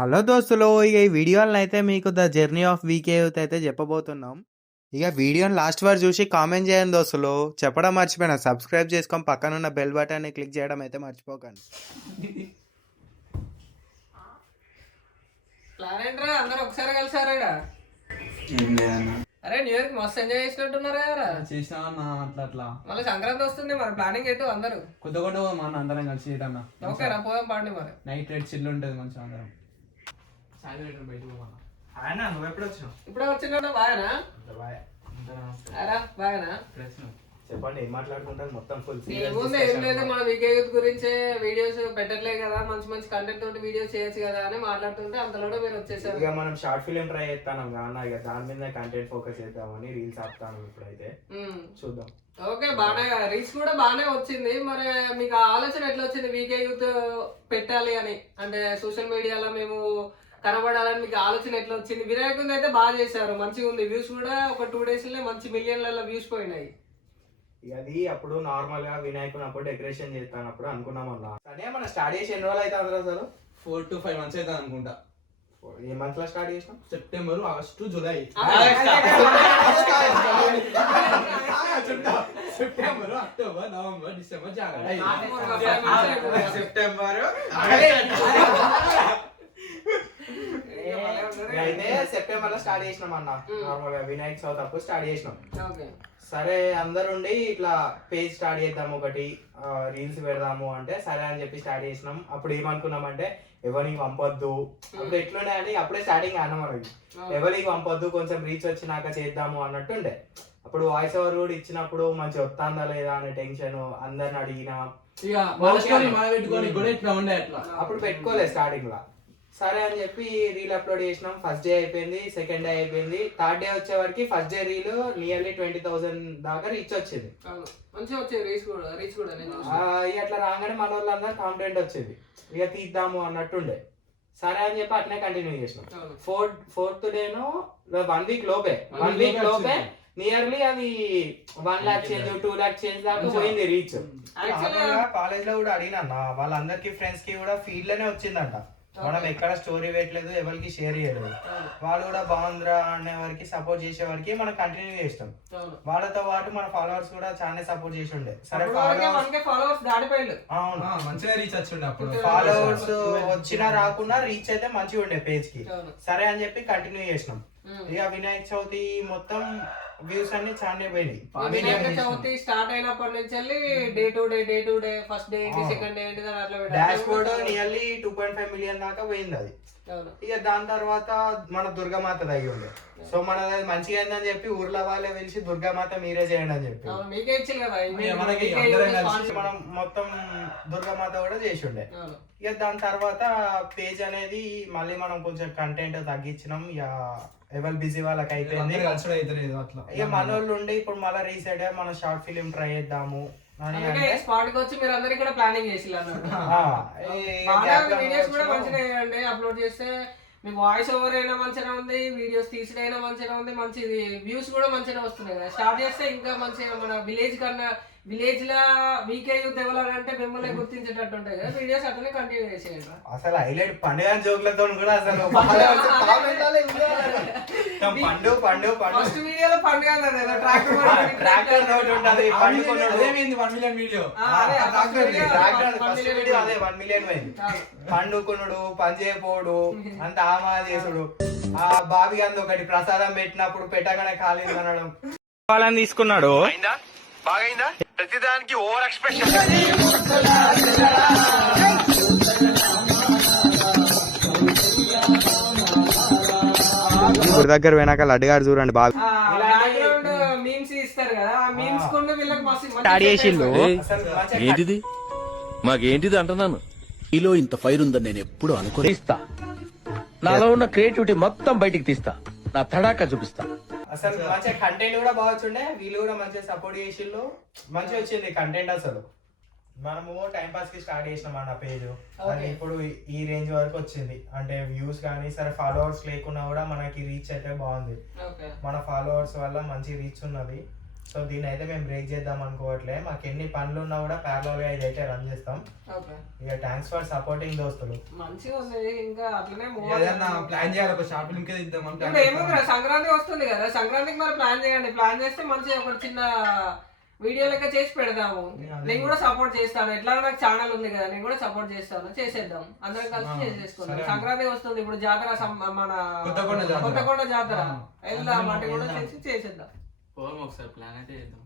Hello దోస్తులు, ఇక ఈ వీడియోలను అయితే మీకు the journey of VK youth అయితే చెప్పబోతున్నాం. ఇక వీడియోని లాస్ట్ వరకు చూసి కామెంట్ చేయండి దోస్తులు. చెప్పడం మర్చిపోయినా, సబ్స్క్రైబ్ చేసుకొని పక్కనున్న బెల్ బటన్ని క్లిక్ చేయడం అయితే మర్చిపోకండి. ప్లాన్ ఏంట్రా అందరూ ఒకసారి కలిసారా? ఏం లేదన్నా. అరే న్యూ ఇయర్ మస్తు ఎంజాయ్ చేసినట్టున్నారా? చేసినామన్నా అట్లా మళ్ళీ సంక్రాంతి వస్తుంది, మరి ప్లానింగ్ ఏంటో అందరూ కొత్త మన అందరం కలిసి అన్న ఓకే రా పోదాం పాండి. మరి నైట్ రేట్ చిల్లు ఉంటుంది మంచిగా అందరం సాయంత్రం బయటకు పోమన్నా. ఆయన నువ్వు ఎప్పుడు వచ్చినావు? ఇప్పుడే వచ్చిందా? బాగానా? అరా బాగానా? చెప్పండి, ఏం మాట్లాడుకుంటారు? మొత్తం ఫుల్ ఏముంది ఏం లేదు, మన వీకే యూత్ గురించే వీడియోస్ పెట్టట్లేదు కదా, మంచి మంచి కంటెంట్ తోటి వీడియోస్ చేయొచ్చు కదా అని మాట్లాడుతుంటే అంతలో మీరు వచ్చేసారు. ఇక మనం షార్ట్ ఫిలిం ట్రై చేస్తాను కానా, ఇక దాని మీద కంటెంట్ ఫోకస్ చేద్దామని రీల్స్ ఆపుతాను ఇప్పుడైతే. చూద్దాం. ఓకే బానే, రీల్స్ కూడా బానే వచ్చింది. మరి మీకు ఆ ఆలోచన ఎట్లా వచ్చింది వీకే యూత్ పెట్టాలి అని? అంటే సోషల్ మీడియాలో మేము కనబడాలని మీకు ఆలోచన ఎట్లా వచ్చింది? వినాయకుని అయితే బాగా చేశారు, మంచిగా ఉంది. వ్యూస్ కూడా ఒక 2 days లో మంచి మిలియన్లలో వ్యూస్ పోయినాయి. అది అప్పుడు నార్మల్ గా వినాయకుని అప్పుడు డెకరేషన్ చేస్తానప్పుడు అనుకున్నాం అన్న. కానీ మనం స్టార్ట్ చేసి ఎన్ని రోజులు అయితే అందరూ అసలు 4 to 5 months అవుతుంది అనుకుంటా. ఏ మంత్ లో స్టార్ట్ చేసినాం? September, August, July. September, October, November, December, జనవరి. సెప్టెంబర్ అయితే సెప్టెంబర్ లో స్టార్ట్ చేసినాం అన్న. నార్మల్ గా వినాయక చవితి అప్పుడు స్టార్ట్ చేసినాం. సరే అందరుండి ఇట్లా పేజ్ స్టార్ట్ చేద్దాము, ఒకటి రీల్స్ పెడదాము అంటే సరే అని చెప్పి స్టార్ట్ చేసినాం. అప్పుడు ఏమనుకున్నామంటే ఎవరికి పంపొద్దు, అప్పుడు ఎట్లుండే అని అప్పుడే స్టార్టింగ్ అన్నాం మనకి, ఎవరికి పంపొద్దు, కొంచెం రీచ్ వచ్చినాక చేద్దాము అన్నట్టుండే. అప్పుడు వాయిస్ ఓవర్ కూడా ఇచ్చినప్పుడు మంచి వస్తుందా లేదా అనే టెన్షన్, అందరిని అడిగినా అప్పుడు పెట్టుకోలేదు స్టార్టింగ్ లా. సరే అని చెప్పి రీల్ అప్లోడ్ చేసినాం. ఫస్ట్ డే అయిపోయింది, సెకండ్ డే అయిపోయింది, థర్డ్ డే వచ్చే వరకు ఫస్ట్ డే రీల్ నియర్లీ 20,000 దాకా రీచ్ వచ్చింది. ఇక అట్లా రాగానే మన వాళ్ళందరూ కాన్ఫిడెంట్ వచ్చేది, ఇక తీద్దాము అన్నట్టుండే. సరే అని చెప్పి అట్నే కంటిన్యూ చేసినాం. ఫోర్త్ డేను 1 week లోపే నియర్లీ అది 1 lakh చేంజ్ 2 lakh చేంజ్ దాకా పోయింది రీచ్. కాలేజ్ లో కూడా అడిగినా వాళ్ళందరికి ఫ్రెండ్స్ కి కూడా ఫీడ్ లోనే వచ్చిందంట. మనం ఎక్కడ స్టోరీ పెట్టలేదు, ఎవరికి షేర్ చేయలేదు. వాళ్ళు కూడా బాగుందిరా అనే వారికి సపోర్ట్ చేసే వారికి మనం కంటిన్యూ చేస్తాం. వాళ్ళతో పాటు మన ఫాలోవర్స్ కూడా చాలా సపోర్ట్ చేసి ఉండే. సరే మంచిగా రీచ్ వచ్చిండే. అప్పుడు ఫాలోవర్స్ వచ్చినా రాకున్నా రీచ్ అయితే మంచిగా ఉండే పేజ్ కి. సరే అని చెప్పి కంటిన్యూ చేసినాం. ఇక వినాయక చవితి మొత్తం వ్యూస్ అన్ని చాలా పోయినాయి. వినాయక చవితి స్టార్ట్ అయినప్పటి నుంచి day to day first day second day dash board nearly 2.5 million దాకా పోయింది అది. ఇక దాని తర్వాత మన దుర్గామాత దగ్గర ఉండే. సో మనది మంచిగా అయిందని చెప్పి ఊర్లో వాళ్ళే పిలిచి దుర్గామాత మీరే చేయండి అని చెప్పి మనం మొత్తం దుర్గామాత కూడా చేసి ఉండే. ఇక దాని తర్వాత పేజ్ అనేది మళ్ళీ మనం కొంచెం కంటెంట్ తగ్గించినాం. ఇక ఎవరు బిజీ వాళ్ళకి అయిపోయింది. ఇక మన వాళ్ళు ఉండి ఇప్పుడు మళ్ళీ రీసెంట్ గా మనం షార్ట్ ఫిలిం ట్రై చేద్దాము స్పాట్ కి వచ్చి మీరు అందరు ఇక్కడ ప్లానింగ్ చేసి వీడియోస్ కూడా మంచిగా అప్లోడ్ చేస్తే మీ వాయిస్ ఓవర్ అయినా మంచిగా ఉంది, వీడియోస్ తీసినైనా మంచిగా ఉంది, మంచిది వ్యూస్ కూడా మంచిగా వస్తున్నాయి కదా. స్టార్ట్ చేస్తే ఇంకా మంచిగా మన విలేజ్ లా వీకే యూత్ ఎవరు అంటే మిమ్మల్ని గుర్తించేటట్టు ఉంటాయి కదా వీడియోస్, అట్లనే కంటిన్యూ చేసేయండి. అసలు హైలైట్ పండుగ జోకులతో కూడా అసలు ఫస్ట్ వీడియోలో పండుగ ట్రాక్టర్ తోటి ఉంటది. 1 million వీడియో అదే 1 million పోయింది. పండుకునుడు, పని చేయపోడు, అంత ఆమా చేసుడు. ఆ బాబి అందు ఒకటి ప్రసాదం పెట్టినప్పుడు పెట్టగానే ఖాళీ అనడం వాళ్ళని తీసుకున్నాడు. బాగైందా? ప్రతిదానికి ఓవర్ ఎక్స్ప్రెషన్. గుడి దగ్గర పోయినాక లడ్డుగాడు చూడండి బాగా ఏంటిది మాకేంటిది అంటున్నాను. ఈలో ఇంత ఫైర్ ఉందని నేను ఎప్పుడు అనుకోని తీస్తా. నాలో ఉన్న క్రియేటివిటీ మొత్తం బయటికి తీస్తా, నా తడాకా చూపిస్తా. అసలు మంచిగా కంటెంట్ కూడా బాగుండే, వీళ్ళు కూడా మంచిగా సపోర్ట్ చేసిళ్ళు, మంచిగా వచ్చింది కంటెంట్. అసలు మనము టైం పాస్ కి స్టార్ట్ చేసినాం అన్న పేజ్, అది ఇప్పుడు ఈ రేంజ్ వరకు వచ్చింది. అంటే వ్యూస్ కానీ సరే ఫాలోవర్స్ లేకున్నా కూడా మనకి రీచ్ అయితే బాగుంది. మన ఫాలోవర్స్ వల్ల మంచి రీచ్ ఉన్నది. సో దీన్ని అయితే మేము బ్రేక్ చేద్దాం అనుకోవట్లే. మాకు ఎన్ని పనులు ఉన్నా కూడా ప్యారలల్ గా ఇదైతే రన్ చేస్తాం. ఓకే ఇక థ్యాంక్స్ ఫర్ సపోర్టింగ్ దోస్తులు. మంచిగా ఉంది. ఇంకా అట్లనే ఏదైనా ప్లాన్ చేయాలి, ఒక షార్ట్ ఫిల్మ్ కే ఇద్దామని ఇప్పుడు ఏముంది సంక్రాంతి వస్తుంది కదా, సంక్రాంతికి మరి ప్లాన్ చేయండి. ప్లాన్ చేస్తే మంచిగా ఒక చిన్న వీడియో లెక్క చేసి పెడదాము. నేను కూడా సపోర్ట్ చేస్తాను, ఎట్లా నాకు ఛానల్ ఉంది కదా, నేను కూడా సపోర్ట్ చేస్తాను. చేసేద్దాం, అందరం కలిసి చేసేసుకుందాం. సంక్రాంతి వస్తుంది ఇప్పుడు, జాతర మన కొత్తకొండ జాతర వెళ్దాం అంటే కూడా చేసేద్దాం. ఒకసారి ప్లాన్ అయితే చేద్దాం.